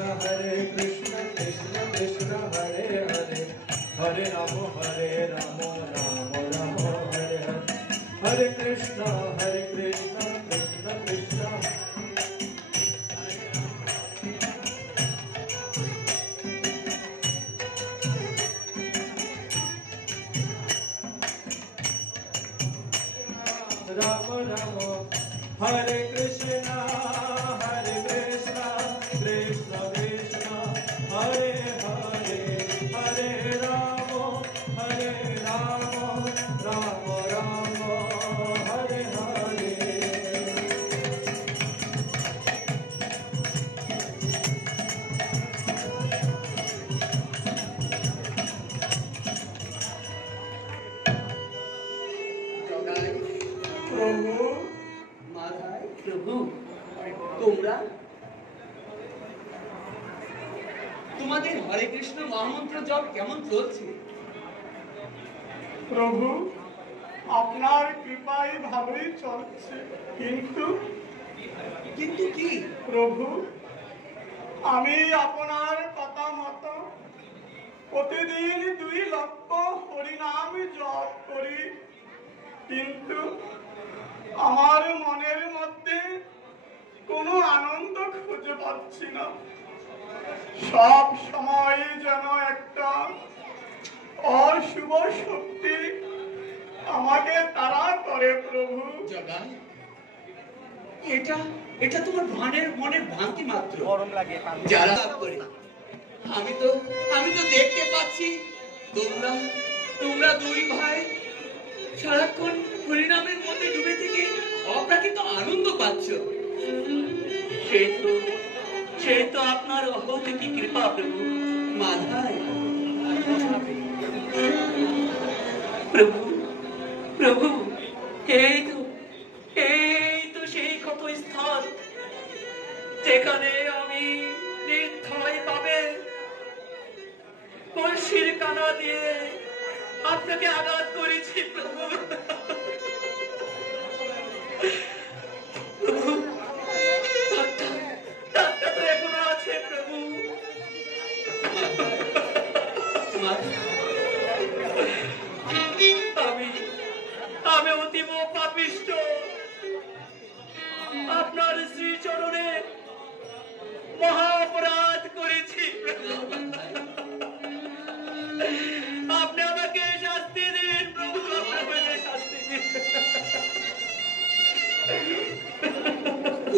कृष्ण कृष्ण हरे हरे हरे राम राम राम हरे हरे हरे कृष्ण कृष्ण कृष्ण राम राम हरे कृष्ण कृष्ण कृष्ण हरे हरे हरे राम राम राम हरे हरे প্রভু মাধাই প্রভু তোমরা তোমাদের হরে কৃষ্ণ মহামন্ত্র জপ কেমন চলছে? প্রভু আপনার কৃপায় ভালোই চলছে, কিন্তু কিন্তু কি প্রভু আমি আপনার কথা মতো প্রতিদিন 2 লক্ষ হরিনাম জপ করি, কিন্তু আমার মনের মধ্যে কোনো আনন্দ খুঁজে পাচ্ছি না। সব সময় যেন একটা অশুভ শক্তি আমাকে তাড়া করে প্রভু। জগাই এটা এটা তোমার মনের ভ্রান্তি মাত্র। গরম লাগে যারা করে আমি তো দেখতে পাচ্ছি তোমরা 2 ভাই সারাক্ষণ হরিনামের মধ্যে ডুবে থেকে অপ্রাকৃত আনন্দ পাচ্ছ। সে তো আপনার অহৌতিক কৃপা প্রভু। মাধাই প্রভু এই তো সেই ক্ষত স্থান যেখানে আমি নির্দয় পাবে কলসির কানা দিয়ে আপনাকে আঘাত করেছি প্রভু। ডাক্তার তো এখনো আছে প্রভু। আমি অতীব পাপিষ্ঠ, আপনার শ্রীচরণে মহা অপরাধ করেছি। আপনি আমাকে শাস্তি দিন প্রভু, আমাকে শাস্তি দিন।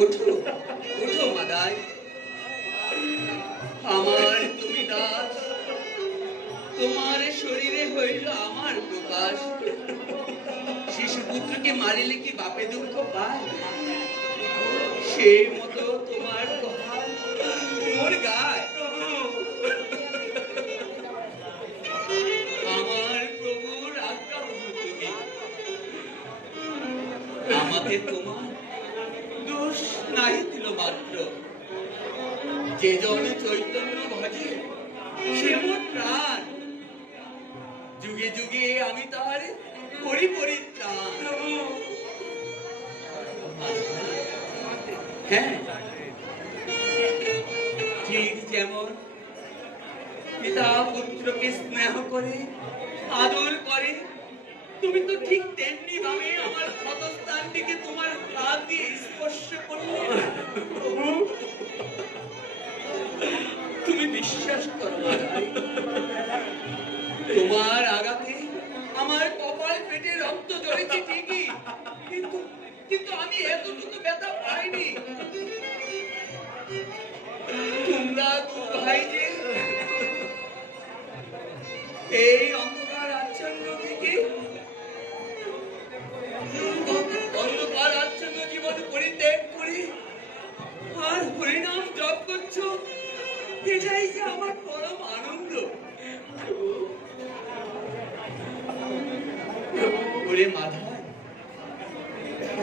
ওঠো মাদাই, আমার তুমি দাস, তোমার শরীরে হইল আমার প্রকাশ। শিশুপুত্রকে মারিলে কি বাপে দুঃখ পায়? সেই মতো তোমার কথা মোর গায়। আমার প্রভুর আজ্ঞা তুমি, আমাকে তোমার দোষ নাই দিল মাত্র। যে জন চৈতন্য ভজে সে মোর প্রাণ, যুগে যুগে আমি তার করি পরিত্রাণ। হ্যাঁ, ঠিক যেমন পিতা পুত্রকে স্নেহ করে আদর করে, তুমি তো ঠিক তেমনি ভাবে আমার ক্ষতস্থানটিকে তোমার হাত দিয়ে স্পর্শ করলে। তুমি বিশ্বাস করো তোমার আঘাতে আমার কপাল ফেটে রক্ত ঝরেছে ঠিকই, কিন্তু আমি এতটুকু ব্যথা পাইনি। তোমরা 2 ভাই যে এই অন্ধকার আচ্ছন্ন থেকে অন্ধকার আচ্ছন্ন জীবন পরিত্যাগ করে আর হরিনাম জপ করছো, এটাই যে আমার পরম আনন্দ। ওরে মাধব,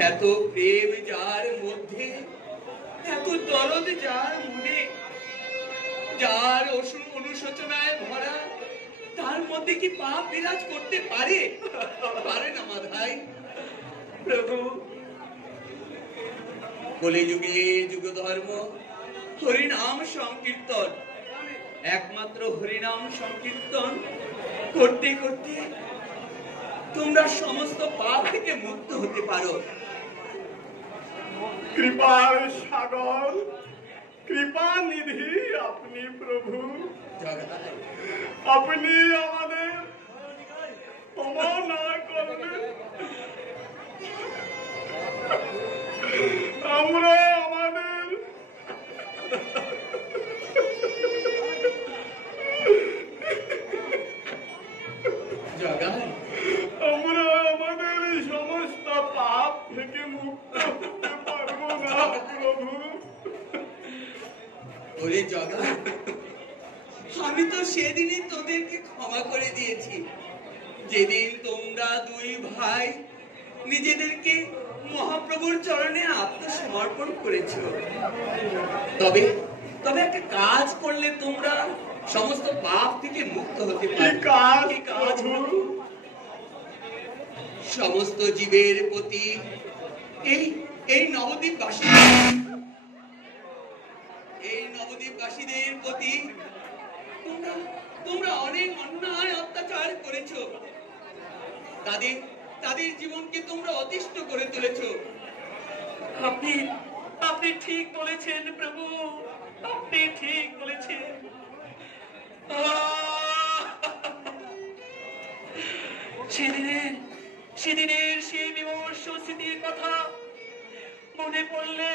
এত প্রেম যার মধ্যে, এত দরদ যার মনে, যার অনুশোচনায় ভরা, তার মধ্যে কি পাপ বিরাজ করতে পারে? পারে না মাধাই। প্রভু, কলিযুগে যুগ ধর্ম হরিনাম সংকীর্তন, একমাত্র হরিনাম সংকীর্তন করতে করতে তোমরা সমস্ত পাপ থেকে মুক্ত হতে পারো। কৃপার সাগর, কৃপা নিধি আপনি প্রভু, জগাই, আপনি আমাদের ক্ষমা না করলে আমরা আমাদের জগাই, আমরা আমাদের সমস্ত পাপ থেকে মুক্ত হতে পারবো না প্রভু। ওরে জগাই, আমি তো সেদিনই তোদেরকে ক্ষমা করে দিয়েছি, যেদিন তোমরা দুই ভাই নিজেদেরকে মহাপ্রভুর চরণে আত্মসমর্পণ করেছো। তবে তবে একটা কাজ করলে তোমরা সমস্ত পাপ থেকে মুক্ত হতে কি পারবে। কাজ কি কাজ? প্রভু? সমস্ত জীবের প্রতি এই এই নবদ্বীপবাসীদের প্রতি তোমরা তোমরা অনেক অন্যায় অত্যাচার করেছো, তাদের তাদের জীবনকে তোমরা অতিষ্ঠ করে তুলেছো। আপনি আপনি ঠিক বলেছেন প্রভু, আপনি ঠিক বলেছেন। সেদিনের সেই বিমর্ষ স্মৃতির কথা মনে পড়লে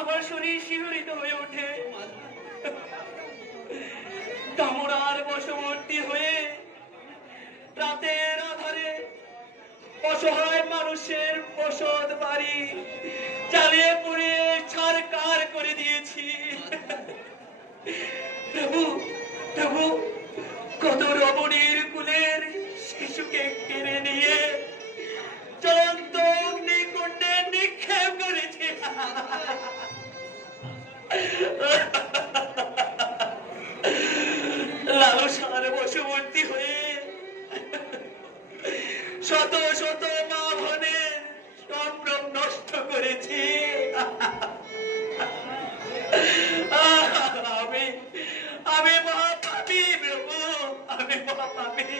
আমার শরীর শিহরিত হয়ে ওঠে। কামড়ার বশবর্তী হয়ে রাতের আধারে অসহায় মানুষের বসত বাড়ি জ্বালিয়ে পুড়িয়ে ছারকার করে দিয়েছি। প্রভু প্রভু, কত রমণীর কুলের শিশুকে কেড়ে নিয়ে জ্বলন্ত অগ্নিকুণ্ডে নিক্ষেপ করেছি। লালসার বশবর্তী হয়ে শত শত মা বোনের সম্ভ্রম নষ্ট করেছি। আমি মহাপাপী প্রভু, আমি মহাপাপী।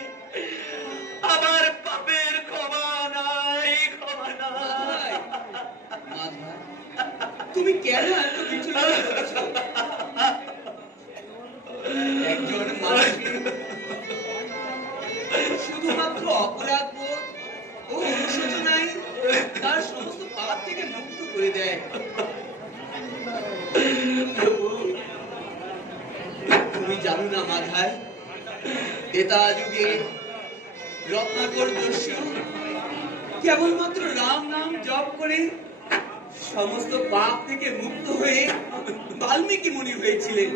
আমার পাপের ক্ষমা নাই, ক্ষমা নাই। মাধব, তুমি কেন এত কিছু করেছো? একজন মানুষের শুধুমাত্র অপরাধ বোধ ও অনুশোচনাই তার সমস্ত পাপ থেকে মুক্ত করে দেয়। তুমি জানো না মাধায়, ত্রেতা যুগে রত্নাকর দস্যু কেবলমাত্র রাম নাম জপ করে সমস্ত পাপ থেকে মুক্ত হয়ে বাল্মীকি মুনি হয়েছিলেন।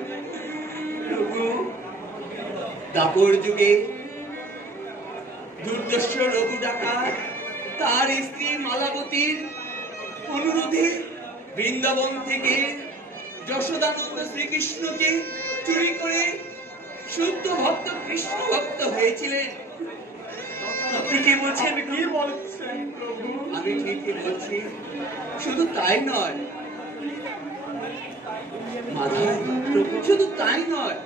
দাপর যুগে দুর্দর্শ রঘু ডাকাত তার স্ত্রী মালাবতীর অনুরোধে বৃন্দাবন থেকে যশোদানন্দ শ্রীকৃষ্ণকে চুরি করে শুদ্ধ ভক্ত কৃষ্ণ ভক্ত হয়েছিলেন। আপনি কি বলছেন? কি বলছেন প্রভু? আমি ঠিকই বলছি। শুধু তাই নয় মাধব, শুধু তাই নয়,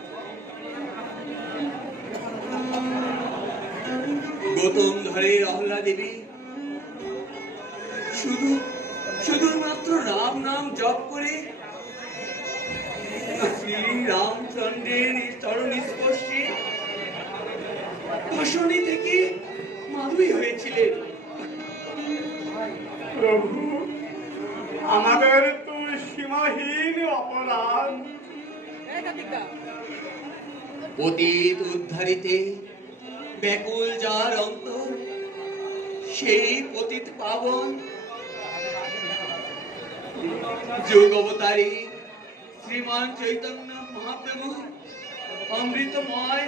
গৌতম ধরের অহল্যা দেবী শুধুমাত্র রাম নাম জপ করে শ্রী রামচন্দ্রের চরণ স্পর্শে ভাষণী থেকে মাধবী হয়েছিলেন। প্রভু, আমাদের তো সীমাহীন অপরাধ। পতিত উদ্ধারিতে ব্যাকুল যার অন্তর, সেই পতিত পাবন যোগ অবতারী শ্রীমান চৈতন্য মহাপ্রভু অমৃতময়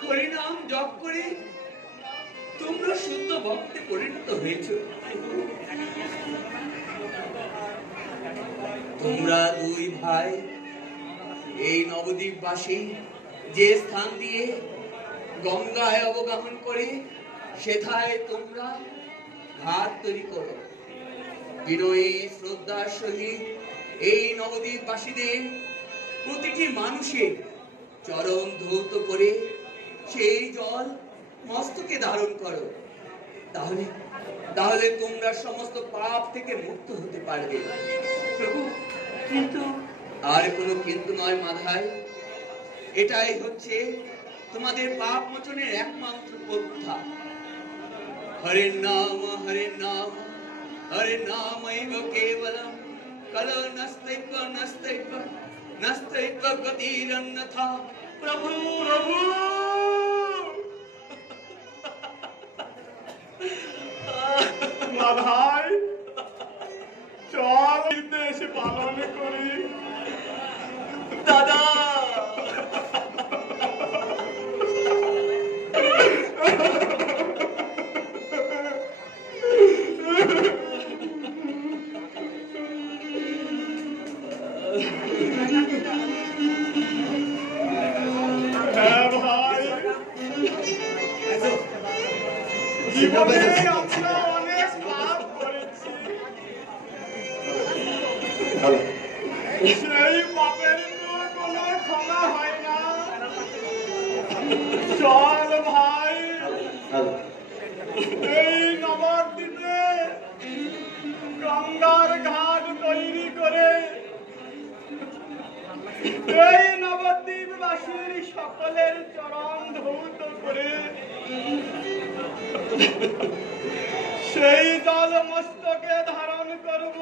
হরিনাম জপ করে তোমরা শুদ্ধ ভক্তে পরিণত হয়েছ। তোমরা দুই ভাই এই নবদ্বীপবাসী যে স্থান দিয়ে গঙ্গায় অবগাহন করে সেথায় তোমরা ঘাট তৈরি করো। বিনয়ী শ্রদ্ধার সহিত এই নবদ্বীপবাসীদের প্রতিটি মানুষের চরণ ধৌত করে সেই জল মস্তকে ধারণ করো, তাহলে তাহলে তোমরা সমস্ত পাপ থেকে মুক্ত হতে পারবে। প্রভু, কিন্তু আর কোনো কিন্তু নয় মাধাই, এটাই হচ্ছে তোমাদের পাপ মোচনের একমাত্র পন্থা। হরে নাম হরে নাম হরে নামৈব কেবলম কলো নস্তৈব নস্তৈব নস্তৈব গতিরন্যথা। প্রভু, প্রভু মাধাই, চল নির্দেশ পালন করি। দাদা, হ্যাঁ ভাই, জীবনে আমরা অনেক পাপ করেছি, সেই পাপের কোনো ক্ষমা হয় না। চল ভাই, এই নবদ্বীপে গঙ্গার ঘাট তৈরি করে এই নবদ্বীপবাসীর সকলের চরণ ধৌত করে সেই জল মস্তকে ধারণ করব,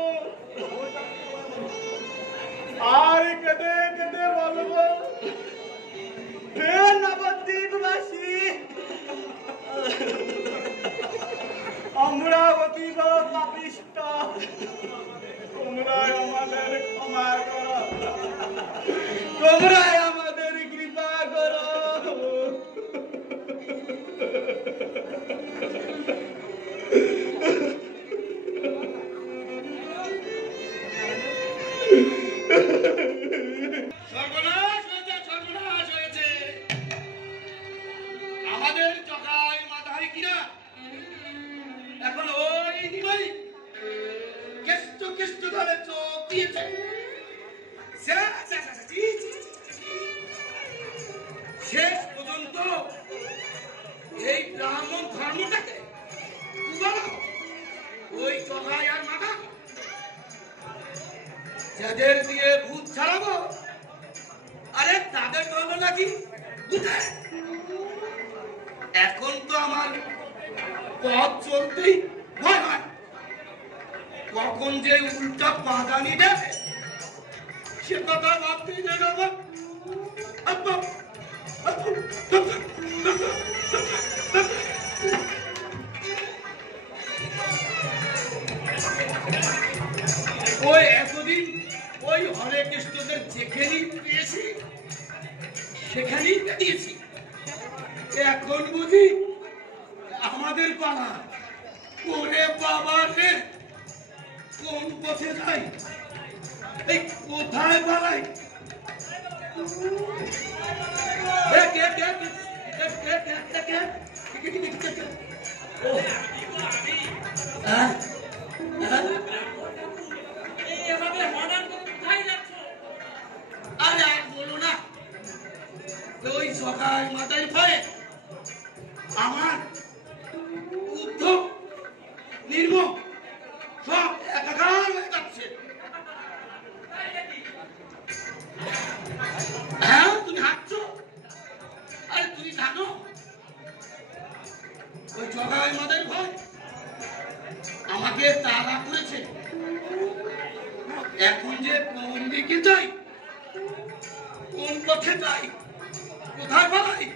আর কেঁদে কেঁদে বলবো, হে নবদ্বীপবাসী, আমরা অতীব পাপিষ্ঠ, তোমরাই আমাদের ক্ষমা করো, তোমরাই আমাদের কৃপা করো। সর্বনাশ হয়েছে, সর্বনাশ হয়েছে। আমাদের জগাই মাথায় কিনা এখন ওই নিমাই কেষ্ট কেষ্ট ধরে চোখ দিয়েছে। শেষ পর্যন্ত এই ব্রাহ্মণ ধর্মটাকে ওই জগাই আর মাথা যাদের দিয়ে ভূত ছাড়াবো, আরে তাদের ধর্ম নাকি এখন তো আমার পথ চলতেই ভয় হয়, কখন যে উল্টা পাদানি দেবে সে কথা ভাবতেই যেন আমার ওই এতদিন ওই হরে কৃষ্ণদের যেখানেই পেয়েছি সেখানেই দিয়েছি, এখন বুঝি আমাদের পাড়া। ওরে বাবা রে, কোন পথে যাই, এই কোথায় পালাই? আরে আর বলো না, ওই সকাল মাথায় ভয়ে আমার উদ্ধব নির্ম সব একাকার হয়ে যাচ্ছে। হ্যাঁ, তুমি হাঁটছো, আরে তুমি জানো ওই জগাই মাথায় ভয় আমাকে তাড়া করেছে। এখন যে কোন দিকে যাই, কোন পথে যাই, কোথায় পালাই?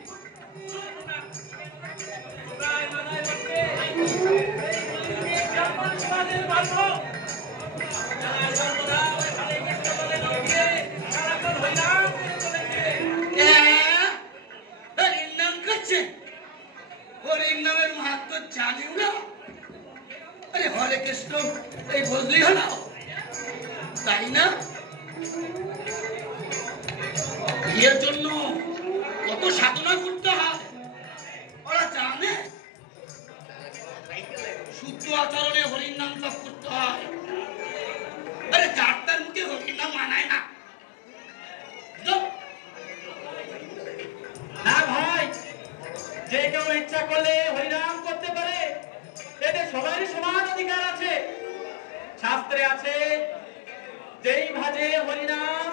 হরির নামের মাহাত্ম জানিও না? আরে হরে কৃষ্ণ এই বললেই হলো, তাই না? এর জন্য কত সাধনা করতে হয় ওরা জানে। শুদ্ধ আচরণে হরির নাম জপ করতে হয়। আরে যার তার মুখে হরির নাম ইচ্ছা করলে হরিনাম করতে পারে, এতে সবারই সমান অধিকার আছে। শাস্ত্রে আছে, যেই ভাজে হরিনাম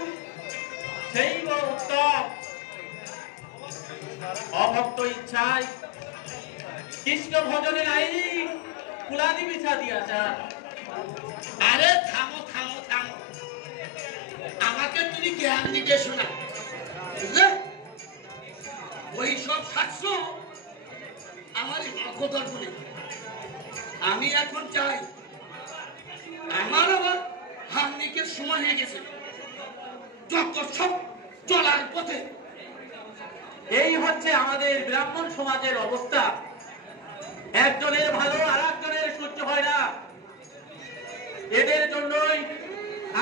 সেই বড় উত্তম। অভক্ত ইচ্ছায় কৃষ্ণ ভজনে নাই কুলাদি বিছা দিয়া যায়। আরে থামো থামো থামো, আমাকে তুমি জ্ঞান দিতে শোনা, বুঝলে? ওই সব শাস্ত্র আমার অকদর্পণে। আমি এখন চাই, আমার আবার হার্নিকের সময় হয়ে গেছে, যত সব চলার পথে। এই হচ্ছে আমাদের ব্রাহ্মণ সমাজের অবস্থা। একজনের ভালো আর একজনের সহ্য হয় না। এদের জন্যই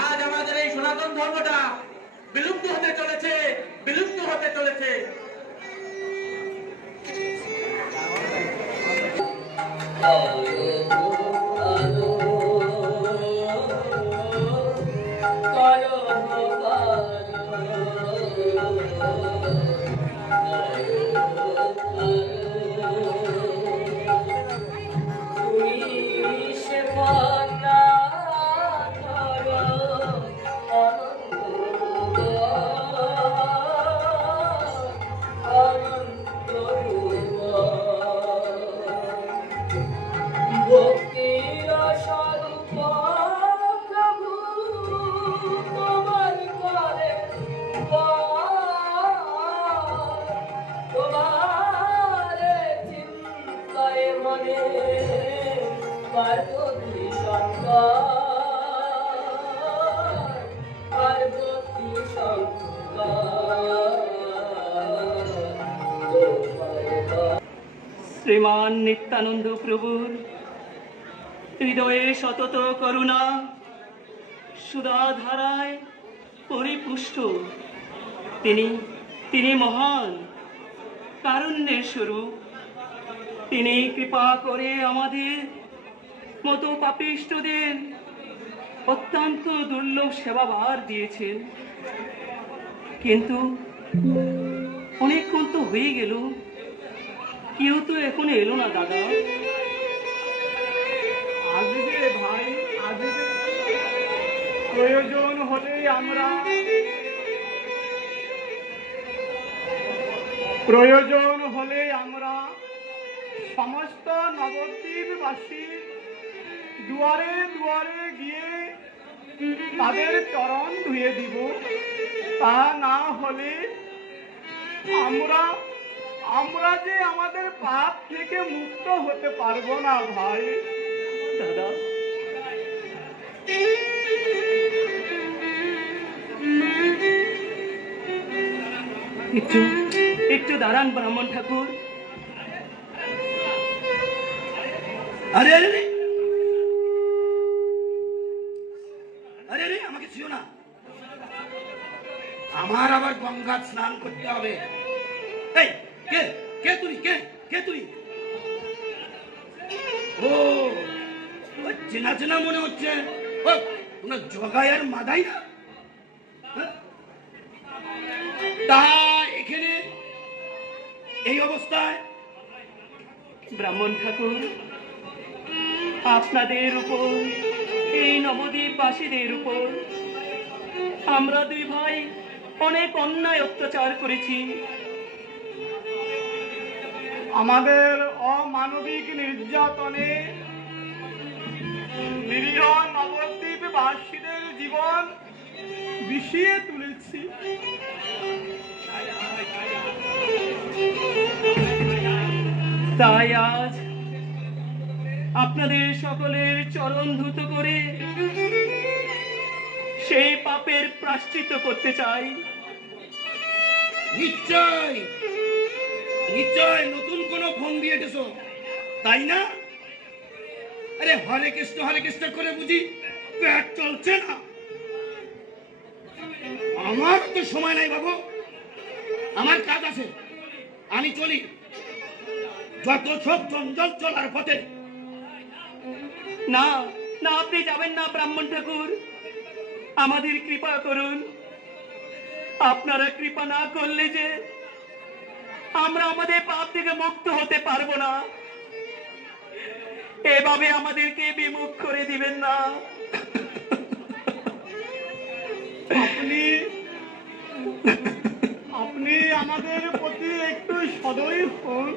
আজ আমাদের এই সনাতন ধর্মটা বিলুপ্ত হতে চলেছে, বিলুপ্ত হতে চলেছে। শ্রীমান নিত্যানন্দ প্রভুর হৃদয়ে সতত করুণা সুধাধারায় পরিপুষ্ট। তিনি মহান কারুণ্যের স্বরূপ। তিনি কৃপা করে আমাদের মতো পাপিষ্ঠদের অত্যন্ত দুর্লভ সেবাভার দিয়েছেন। কিন্তু অনেকক্ষণ তো হয়ে গেল, কেউ তো এখন এলো না দাদা। আসবে ভাই, আসবে। প্রয়োজন হলেই আমরা সমস্ত নবদ্বীপবাসী দুয়ারে দুয়ারে গিয়ে তাদের চরণ ধুয়ে দিব। তা না হলে আমরা যে আমাদের পাপ থেকে মুক্ত হতে পারবো না ভাই। দাদা, একটু দাঁড়ান ব্রাহ্মণ ঠাকুর। আরে আরে আরে আরে, আমাকে ছিল না, আমার আবার গঙ্গা স্নান করতে হবে। এই কে কে তুই, কে কে তুই? ও চেনা চেনা মনে হচ্ছে। তোমার জগাই আর মাদাই না? তা এখানে এই অবস্থায়? ব্রাহ্মণ ঠাকুর, আপনাদের উপর, এই নবদ্বীপবাসীদের উপর আমরা দুই ভাই অনেক অন্যায় অত্যাচার করেছি। আমাদের অমানবিক নির্যাতনে নিরীহ নবদ্বীপবাসীদের জীবন বিষিয়ে তুলেছি। তাই আজ আপনাদের সকলের চরণ ধুত করে সেই পাপের প্রায়শ্চিত্ত করতে চাই। নিশ্চয় নিশ্চয় নতুন কোন ফোন দিয়ে এসো, তাই না? আরে হরে কৃষ্ণ করে বুঝি পেট চলছে না? আমার তো সময় নাই বাবু, আমার কাজ আছে, আমি চলি। যত সব জঞ্জল চলার পথে। না না, আপনি যাবেন না ব্রাহ্মণ ঠাকুর, আমাদের কৃপা করুন। আপনারা কৃপা না করলে যে আমরা আমাদের পাপ থেকে মুক্ত হতে পারবো না। এভাবে আমাদেরকে বিমুখ করে দিবেন না। আপনি আপনি আমাদের প্রতি একটু সদয় হন।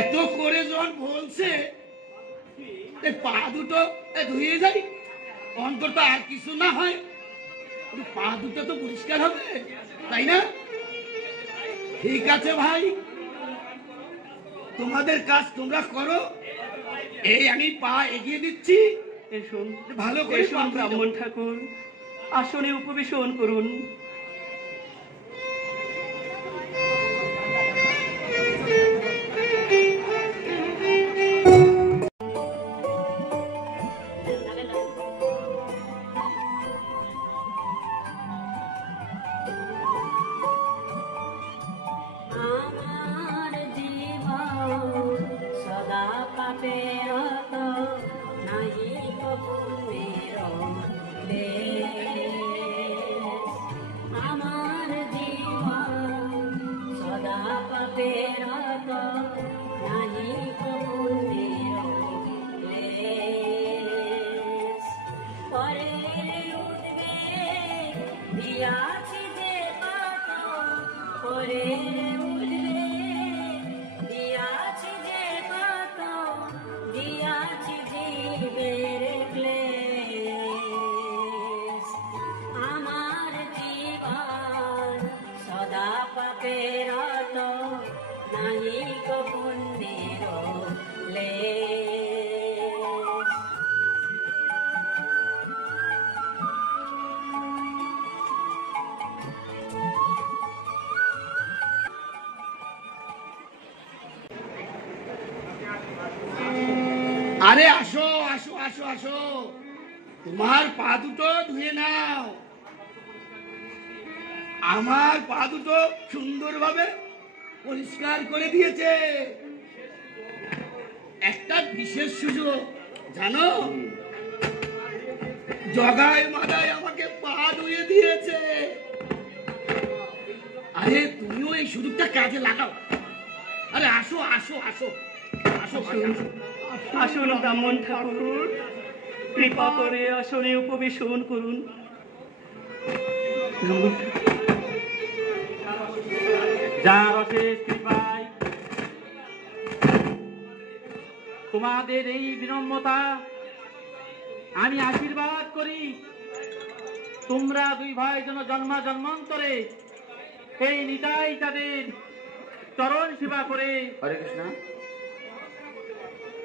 এত করে যখন বলছে পা দুটো ধুয়ে যাই, অন্তত আর কিছু না হয়, পা দুটো তো পরিষ্কার হবে, তাই না? ঠিক আছে ভাই, তোমাদের কাজ তোমরা করো। এই আমি পা এগিয়ে দিচ্ছি, এসুন ভালো করে এসুন পা ধুয়ে ব্রাহ্মণ যাও। ঠাকুর, আসনে উপবেশন করুন। আমার জীবন সদা পাপে রত, নাহি পুণ্যের লেশ। আমার জীবন সদা পাপে রত, নাহি পুণ্যের লেশ। পরের উঠবে দিয়াছি যে কত, পরের উঠবে দিয়াছি যে কত, দিয়াছি জীবের ক্লেশ। আমার জীবন সদা পাপে রত, নাহি পুণ্যের লেশ। আরে আসো আসো আসো আসো, তোমার পা দুটো ধুয়ে নাও। আমার পা দুটো সুন্দরভাবে পরিষ্কার করে দিয়েছে। একটা বিশেষ সুযোগ জানো, জগায় মাদায় আমাকে পা ধুয়ে দিয়েছে। আরে তুমিও এই সুযোগটা কাজে লাগাও। আরে আসো আসো আসো আসো ভাই, আসো। আসুন ব্রাহ্মণ ঠাকুর, কৃপা করে আসনে উপবেশন করুন। যার অশেষ কৃপায় তোমাদের এই বিনম্রতা আমি আশীর্বাদ করি। তোমরা দুই ভাই যেন জন্মান্তরে এই নিতাই তাদের চরণ সেবা করে, হরে কৃষ্ণ,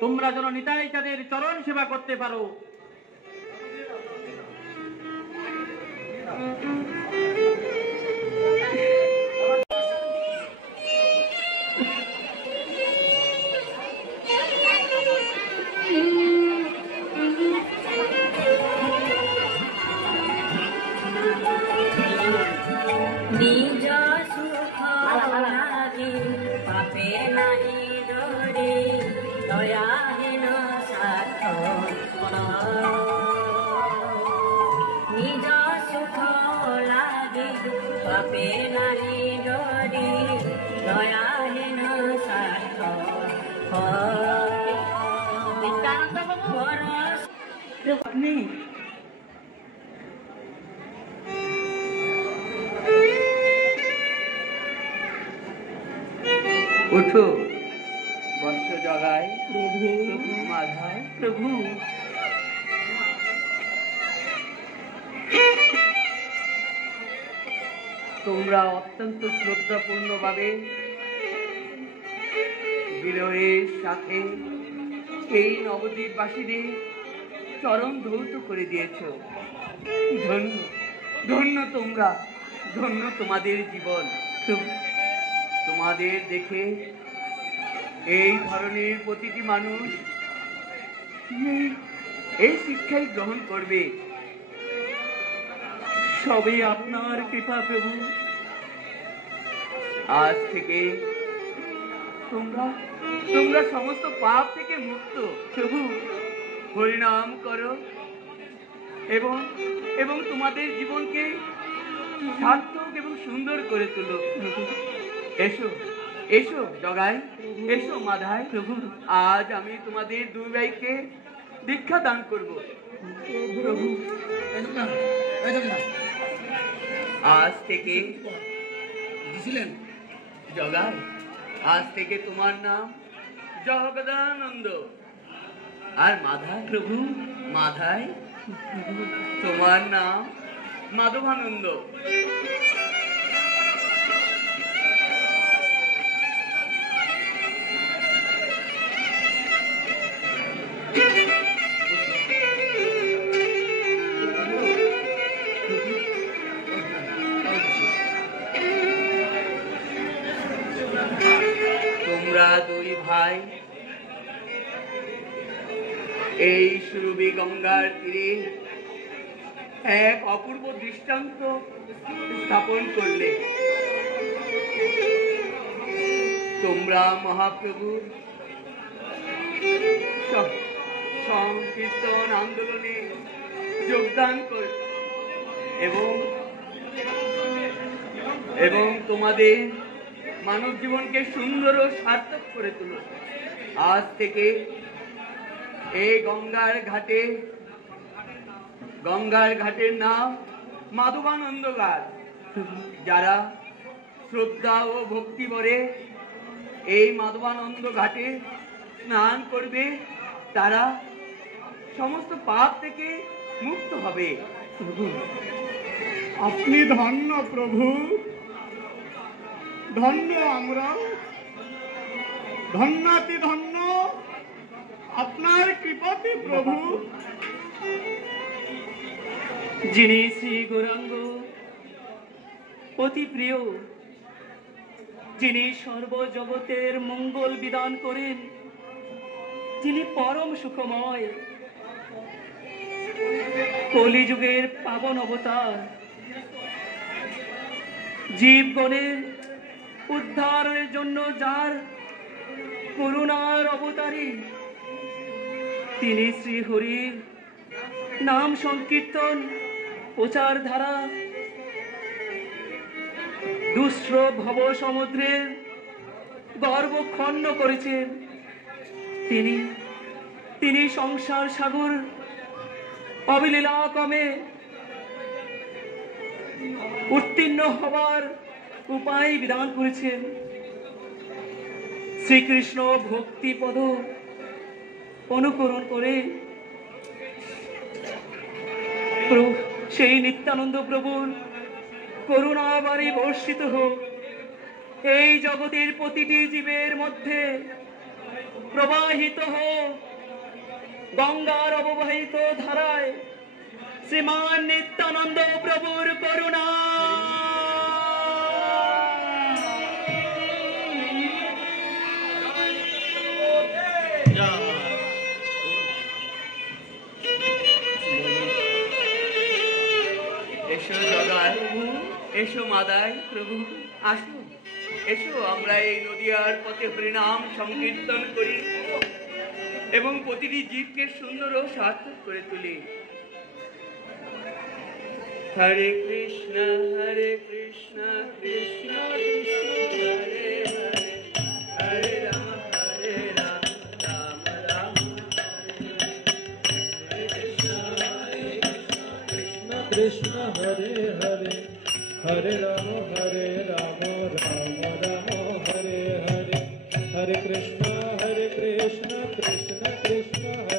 তোমরা যেন নিতাই তাদের চরণ সেবা করতে পারো। নিজ সুখ লাগি পাপে নাহি ডরে, দয়াহীন স্বার্থ। নিজ সুখ লাগি পাপে নাহি ডরে, দয়াহীন স্বার্থ। আপনি উঠো বর্ষ জগায় প্রভু মাধায়। প্রভু, তোমরা অত্যন্ত শ্রদ্ধাপূর্ণ ভাবে বিনয়ের সাথে এই নবদ্বীপবাসীদের চরণ ধৌত করে দিয়েছ। ধন্য ধন্য তোমরা, ধন্য তোমাদের জীবন। তোমাদের দেখে এই ধরনের প্রতিটি মানুষ এই শিক্ষাই গ্রহণ করবে। সবই আপনার কৃপা প্রভু। আজ থেকে তোমরা তোমরা সমস্ত পাপ থেকে মুক্ত। প্রভু, হরিনাম করো এবং এবং তোমাদের জীবনকে সার্থক এবং সুন্দর করে তুলো। এসো এসো জগাই, এসো মাধাই। প্রভু, আজ আমি তোমাদের দুই ভাইকে দীক্ষা দান করব। প্রভু, আজ থেকে জগাই, আজ থেকে তোমার নাম জগদানন্দ। আর মাধাই, প্রভু মাধাই, তোমার নাম মাধবানন্দ। তোমরা দুই ভাই এই সুরভি গঙ্গার তীরে এক অপূর্ব দৃষ্টান্ত স্থাপন করলে। তোমরা মহাপ্রভুর সংকীর্তন আন্দোলনে যোগদান কর এবং তোমাদের মানব জীবনকে সুন্দর ও সার্থক করে তোলো। আজ থেকে এই গঙ্গার ঘাটের নাম মাধবানন্দ ঘাট। যারা শ্রদ্ধা ও ভক্তি ভরে এই মাধবানন্দ ঘাটে স্নান করবে তারা সমস্ত পাপ থেকে মুক্ত হবে। আপনি ধন্য প্রভু, ধন্য আমরা, ধন্যাতি ধন্য আপনার কৃপাতে প্রভু। যিনি শ্রী গৌরাঙ্গ অতি প্রিয়, যিনি সর্বজগতের মঙ্গল বিধান করেন, যিনি পরম সুখময়, কলিযুগের পাবন অবতার, জীবগণের উদ্ধারের জন্য যার করুণার অবতারী, তিনি শ্রী হরির নাম সংকীর্তন প্রচার ধারা দুঃস্র ভব সমুদ্রের গর্ব খণ্ড করেছেন। তিনি সংসার সাগর অবলীলা কমে উত্তীর্ণ হবার উপায় বিধান করেছেন। শ্রীকৃষ্ণ ভক্তিপদ অনুকরণ করে সেই নিত্যানন্দ প্রভুর করুণাবারী বর্ষিত হোক এই জগতের প্রতিটি জীবের মধ্যে, প্রবাহিত হোক গঙ্গার অববাহিত ধারায় শ্রীমান নিত্যানন্দ প্রভুর করুণা। এসো জগাই, এসো মাদাই, প্রভু আসো, এসো আমরা এই নদিয়ার পথে হরিনাম সংকীর্তন করি এবং প্রতিটি জীবকে সুন্দর ও সার্থক করে তুলি। হরে কৃষ্ণ কৃষ্ণ কৃষ্ণ হরে হরে, হরে রাম রাম রাম কৃষ্ণ হরে হরে, হরে রাম রাম রাম হরে হরে, হরে কৃষ্ণ কৃষ্ণ কৃষ্ণ হরে